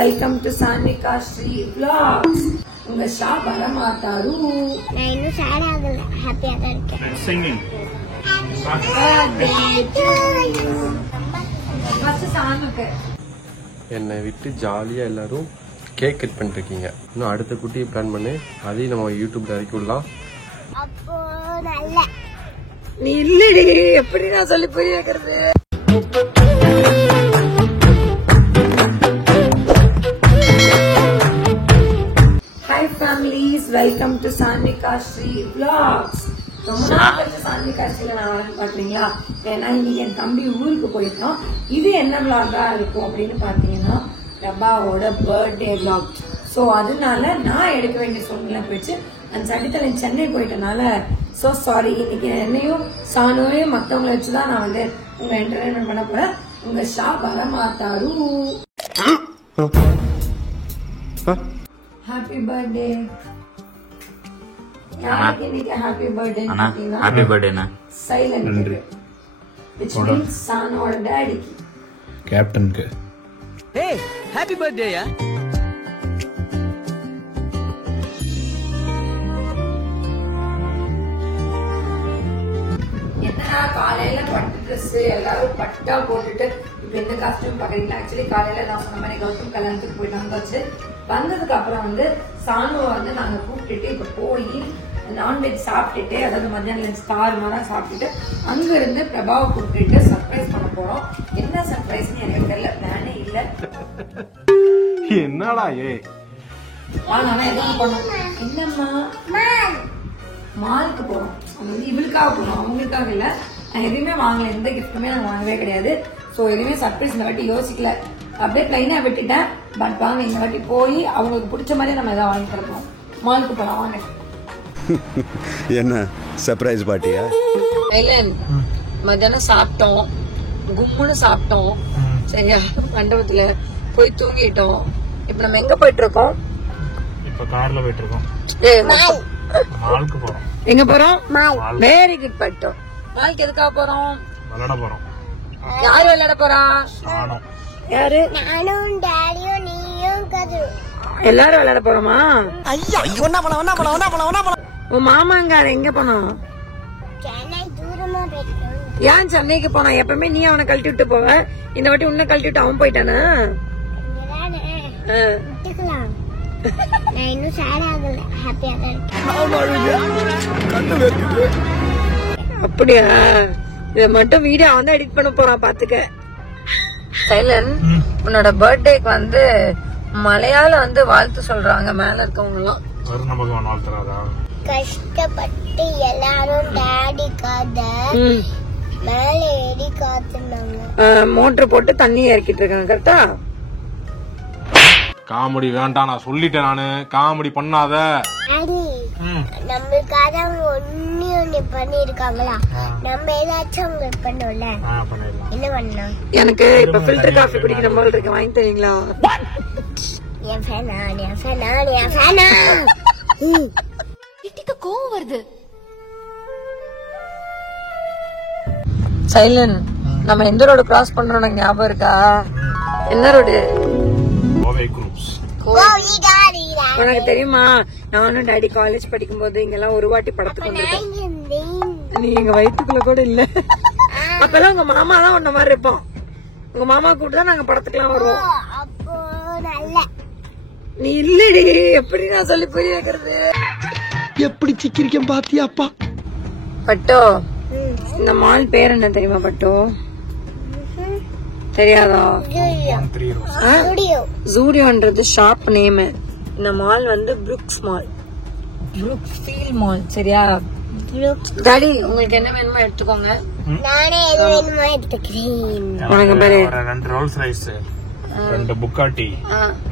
Welcome to Sanika Sri Vlogs. உங்க ஷா வரமாட்டாரு. நான் இன்னும் sad ஆகல, ஹாப்பியா தான் இருக்கேன். Singing. என்னை விட்டு ஜாலியா எல்லாரும் கேக் கட் பண்ணிட்டு இருக்கீங்க. இன்னும் அடுத்த குட்டியை பிளான் பண்ணு, அதையும் நம்ம யூடியூப்ல இறக்கி விடலாம். அப்போ நல்ல நீ இல்லடி, எப்படி நான் சொல்லி புரிய வைக்கிறது? Hi families, welcome to Sanika Sri Vlogs. ரொம்ப நாள் கழிச்சு சாந்திகா ஸ்ரீல நான் பாக்குறீங்களா? ஏன்னா இன்னைக்கு என் தம்பி ஊருக்கு போயிருக்கோம். இது என்ன விளாகா இருக்கும் அப்படின்னு பாத்தீங்கன்னா பிரபாவோட பர்த்டே விளாக். சோ அதனால நான் எடுக்க வேண்டிய சூழ்நிலை போயிடுச்சு. அந்த சட்டத்தில் சென்னை போயிட்டனால சோ சாரி. இன்னைக்கு என்னையும் சானுவையும் மத்தவங்களை வச்சுதான் நான் வந்து உங்க என்டர்டைன்மெண்ட் பண்ண போறேன். உங்க ஷா வரமாட்டாரு. Happy birthday. யாருக்கு இன்னைக்கு ஹாப்பி பர்த்டே? ஹாப்பி பர்த்டேனா சைலண்ட், which means சானோட டாடிக்கு, கேப்டனுக்கு. Hey, happy birthday யா. என்ன காலையில பட்டு ட்ரெஸ் எல்லாரும் பட்டா போட்டுட்டு இப்ப எந்த காஸ்டியூம் பாக்குறீங்களா? ஆக்சுவலி காலையில நான் சொன்ன மாதிரி கௌதம் கல்யாணத்துக்கு போயிட்டு வந்தாச்சு. வந்ததுக்கு அப்புறம் வந்து சானுவை வந்து நாங்க கூப்பிட்டுட்டு இப்ப போய் நான்வெஜ் சாப்பிட்டுட்டு, அதாவது மத்தியானம் லஞ்ச் தாறுமாறா சாப்பிட்டுட்டு அங்க இருந்து பிரபாவை கூப்பிட்டு சர்ப்ரைஸ் பண்ண போறோம். என்ன சர்ப்ரைஸ்ன்னு எனக்கு தெரியல, பிளானே இல்ல. என்னடா ஏ வாங்க எதுக்கு போனோம்? என்னம்மா மாலுக்கு போறோம். அது வந்து இவளுக்காக போறோம், அவங்களுக்காக இல்ல. நான் எதுவுமே வாங்கல, எந்த கிஃப்ட்டுமே நான் வாங்கவே கிடையாது. சோ எதுவுமே சர்ப்ரைஸ் இந்த வாட்டி யோசிக்கல, அப்படியே பிளைனா விட்டுட்டேன். பட் வாங்க இந்த வாட்டி போய் அவங்களுக்கு பிடிச்ச மாதிரி நம்ம எதாவது வாங்கி தரப்போம். மாலுக்கு போலாம் வாங்க. என்ன சர்ப்ரைஸ் பார்ட்டியா? மத்தியானம் சாப்பிட்டோம், கும்முன்னு சாப்பிட்டோம். சரியா, மண்டபத்துல போய் தூங்கிட்டோம். இப்ப நம்ம எங்க போயிட்டு இருக்கோம்? இப்ப கார்ல போயிட்டு இருக்கோம். மாலுக்கு போறோம். எங்க போறோம்? வெரி குட் பட்டோம். மாலுக்கு எதுக்காக போறோம்? விளையாட போறோம். யாரு விளையாட போறா? நானும். யாரு? நானும் டாடியும் நீயும் கது எல்லாரும் விளையாட போறோமா? ஐயா ஒண்ணா போலாம். உன் மாமாங்கார எங்க போனோம்? சென்னை தூரமா போயிட்டோம். ஏன் சென்னைக்கு போனா? எப்பவுமே நீ அவனை கழட்டி விட்டு போவ, இந்த வாட்டி உன்னை கழட்டி விட்டு அவன் போயிட்டானா? விட்டுக்கலாம். நான் இன்னும் sad ஆகல, ஹாப்பியா தான் இருக்கேன். அப்படியா? இத மட்டும் வீடியோ அவன் தான் எடிட் பண்ண போறான், பாத்துக்க. சைலன், உன்னோட பர்த்டேக்கு வந்து மலையாள வந்து வாழ்த்து சொல்றாங்க மேல இருக்கவங்க எல்லாம். வருண பகவான் வாழ்த்துறாரா? கஷ்டப்பட்டு எல்லாரும் டாடிக்காக மேல ஏறி காத்துனாங்க. மோட்டர் போட்டு தண்ணி இறக்கிட்டு இருக்காங்க. கரெக்டா? காமெடி வேண்டாம், நான் சொல்லிட்டேன். நானு காமெடி பண்ணாத. டாடி, நம்மளுக்காக அவங்க ஒண்ணு பண்ணிருக்காங்களா? நம்ம ஏதாச்சும் அவங்களுக்கு பண்ணோம்ல, என்ன பண்ணலாம்? எனக்கு இப்ப ஃபில்டர் காஃபி குடிக்கிற போல இருக்கு, வாங்கி தரீங்களா? என் ஃபேனா என் ஃபேனா கிட்டிக்கு கோவம் வருது. சைலன், நம்ம எந்த ரோடு கிராஸ் பண்றோம் ஞாபகம் இருக்கா? என்ன ரோடு? கோவை குரூப்ஸ். உனக்கு தெரியுமா, நானும் டாடி காலேஜ் படிக்கும் போது இங்கெல்லாம் ஒரு வாட்டி படத்துக்கு வந்திருக்கோம். நீ எங்க வயிற்றுக்குள்ள கூட இல்ல. அப்பெல்லாம் உங்க மாமா தான் உன்ன மாதிரி இருப்போம். உங்க மாமா கூட தான் நாங்க படத்துக்குலாம் வருவோம். அப்போ நல்ல நீ இல்லடி, எப்படி நான் சொல்லி புரிய வைக்கிறது? எப்படி சிக்கிரிக்கம் பாத்தியாப்பா? பட்டோ, இந்த மால் பேர் என்ன தெரியுமா பட்டோ? தெரியாதா? ஜூடியோன்றது ஷாப் நேம். இந்த மால் வந்து Brooks mall, Brooks feel mall. சரியா டாடி, உங்களுக்கு என்ன வேணுமோ எடுத்துக்கோங்க. நானே எது வேணுமோ எடுத்துக்கிறேன். உனக்கு பேரு 2 ரோல்ஸ் ரைஸ், 2 புக்காட்டி,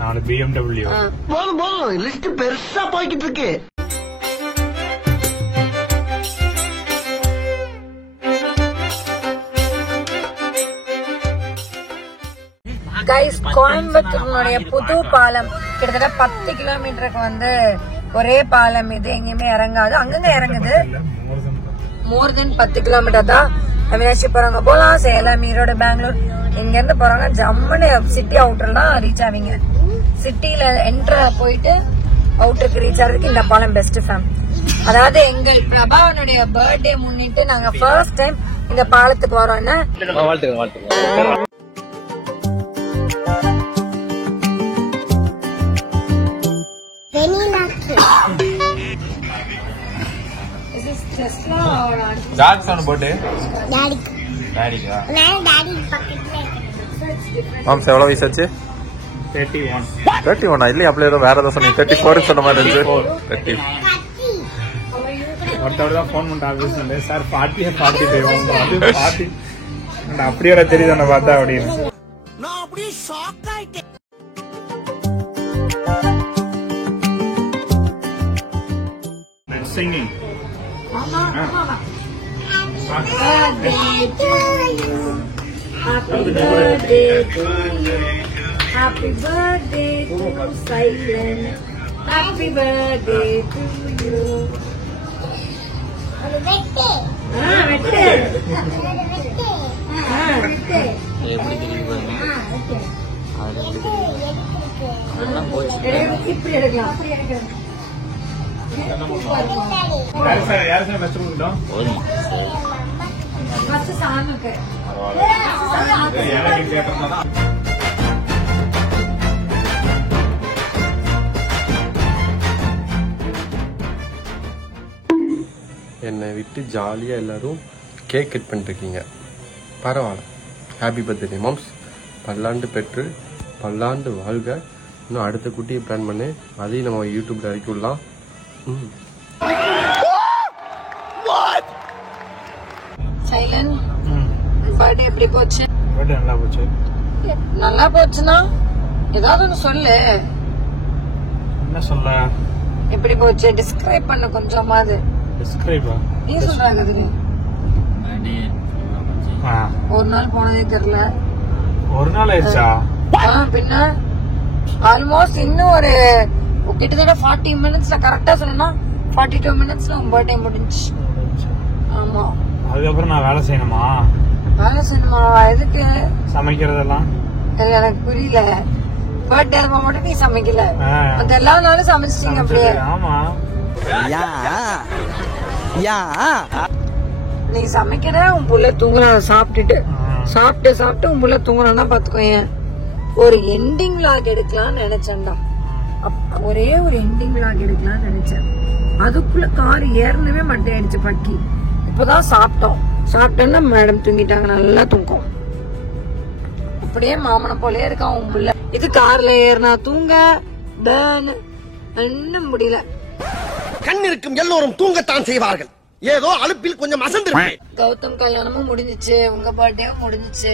4 BMW. போதும் லிஸ்ட் பெருசா போய்கிட்டு இருக்கு. கைஸ், கோயம்புத்தூருடைய புது பாலம் கிட்டத்தட்ட 10 கிலோமீட்டருக்கு வந்து ஒரே பாலம். இது எங்கேயுமே இறங்காது, அங்கங்க இறங்குது. மோர் தென் 10 கிலோமீட்டர் தான். அவினாசி போறவங்க போலாம், சேலம், ஈரோடு, பெங்களூர் இங்க இருந்து போறவங்க ஜம்முன்னு சிட்டி அவுட்டர்லாம் ரீச் ஆவீங்க. சிட்டில என்ட்ரா போயிட்டு அவுட்டருக்கு ரீச் ஆகிறதுக்கு இந்த பாலம் பெஸ்ட் ஃபேம். அதாவது எங்கள் பிரபாவனுடைய பர்த்டே முன்னிட்டு நாங்க ஃபர்ஸ்ட் டைம் இந்த பாலத்துக்கு வரோம். என்ன ஜாக்சன் பர்த்டே டாடிக்கு டாடிக்கா நான் டாடி பக்கத்துல மாம்ஸ் எவ்வளவு வயசாச்சு? 31 இல்லையா? அப்படி ஏதோ வேற ஏதோ சொன்னீங்க. 34 சொன்ன மாதிரி இருந்துச்சு. ஒருத்தவர் தான் ஃபோன் பண்ணிட்டு ஆஃபீஸ் சார் 40 அது 40 அப்படியே தெரியுது என்ன பார்த்தா அப்படின்னு. நான் அப்படியே ஷாக் ஆயிட்டேன். Singing. birthday to you. Happy birthday to you. Happy birthday to Silent. Happy birthday to you. ஒரு வெட்டு வெட்டு வெட்டு எப்படி தெரியுது இப்படி எடுக்கலாம். அப்படி எடுக்கலாம். யாரு சார் பெஸ்ட் கொடுத்தோம்? ஃபர்ஸ்ட் சாமிக்கு எனக்கு கேட்டோம்னா என்னை விட்டு ஜாலியா எல்லாரும் கேக் கட் பண்ணிருக்கீங்க. பரவாயில்ல. Happy birthday moms. பல்லாண்டு பெற்று பல்லாண்டு வாழ்க. இன்னும் அடுத்த குட்டியை பிளான் பண்ணு. அதையும் நம்ம யூடியூப்ல இறக்கி விடலாம். சைலன் பர்த்டே எப்படி போச்சு? பர்த்டே நல்லா போச்சு. நல்லா போச்சுன்னா ஏதாவது ஒன்று சொல்லு. என்ன சொல்ல? எப்படி போச்சு டிஸ்கிரைப் பண்ண கொஞ்சமாவது. டிஸ்கிரைபா? நீ சொல்றாங்க ஒரு நாள் போனதே தெரியல. ஒரு நாள் ஆயிடுச்சா? பின்ன ஆல்மோஸ்ட் இன்னும் ஒரு கிட்டத்தட்ட 40 மினிட்ஸ்ல கரெக்டா சொல்லணும்னா 42 மினிட்ஸ்ல உங்க பர்த்டே முடிஞ்சு. ஆமா. அதுக்கப்புறம் நான் வேலை செய்யணுமா? வேலை செய்யணுமா? எதுக்கு? சமைக்கிறதெல்லாம் எனக்கு புரியல. பர்த்டே அப்ப மட்டும் நீ சமைக்கல, மத்த எல்லா நாளும் சமைச்சிட்டீங்க அப்படியே. ஆமா. நீ சமைக்கிற, உன் புள்ள தூங்குறான் சாப்பிட்டு உன் புள்ள தூங்குறான்னா பாத்துக்கோங்க. ஒரு எண்டிங் விளாக் எடுக்கலாம்னு நினைச்சேன்டா. ஒரே ஒரு எண்டிங் விளாக் எடுக்கலாம்னு நினைச்சேன். அதுக்குள்ள கார் ஏறனவே மட்டை ஆயிடுச்சு பக்கி. இப்பதான் சாப்பிட்டோன்னா மேடம் தூங்கிட்டாங்க. நல்லா தூங்கும். அப்படியே மாமனை போலயே இருக்கான் உன் புள்ள. இது கார்ல ஏறினா தூங்க இன்னும் முடியல. கண் இருக்கும் எல்லோரும் தூங்கத்தான் செய்வார்கள். ஏதோ அலுப்பில் கொஞ்சம் அசந்திருப்பேன். கௌதம் கல்யாணமும் முடிஞ்சிச்சு, உங்க பர்த்டேவும் முடிஞ்சிச்சு,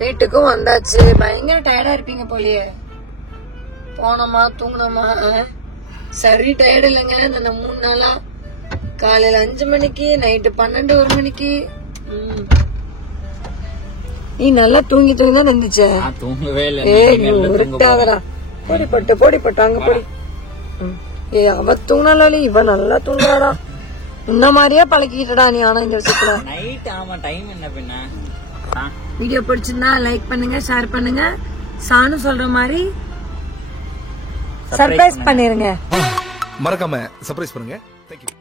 வீட்டுக்கும் வந்தாச்சு. பயங்கர டயர்டா இருப்பீங்க போலயே. போனோமா தூங்கினோமா. சரி டயர்டு இல்லைங்க. நான் 3 நாளா காலையில 5 மணிக்கு, நைட்டு 12 1 மணிக்கு. நீ நல்லா தூங்கி தான் இருந்துச்சு. தூங்கவே இல்லை. உருட்டாதடா. போடிப்பட்டு அங்க போடி. அவ தூங்கினாலும் இவ நல்லா தூங்குறாடா. இந்த மாதிரியே பழக்கிட்டடா நீ. ஆனா இந்த விஷயத்துல நைட் ஆமா டைம் என்ன பின்ன. வீடியோ பிடிச்சிருந்தா லைக் பண்ணுங்க, ஷேர் பண்ணுங்க. சானு சொல்ற மாதிரி சர்ப்ரைஸ் பண்ணிருங்க. மறக்காம சர்ப்ரைஸ் பண்ணுங்க. Thank you.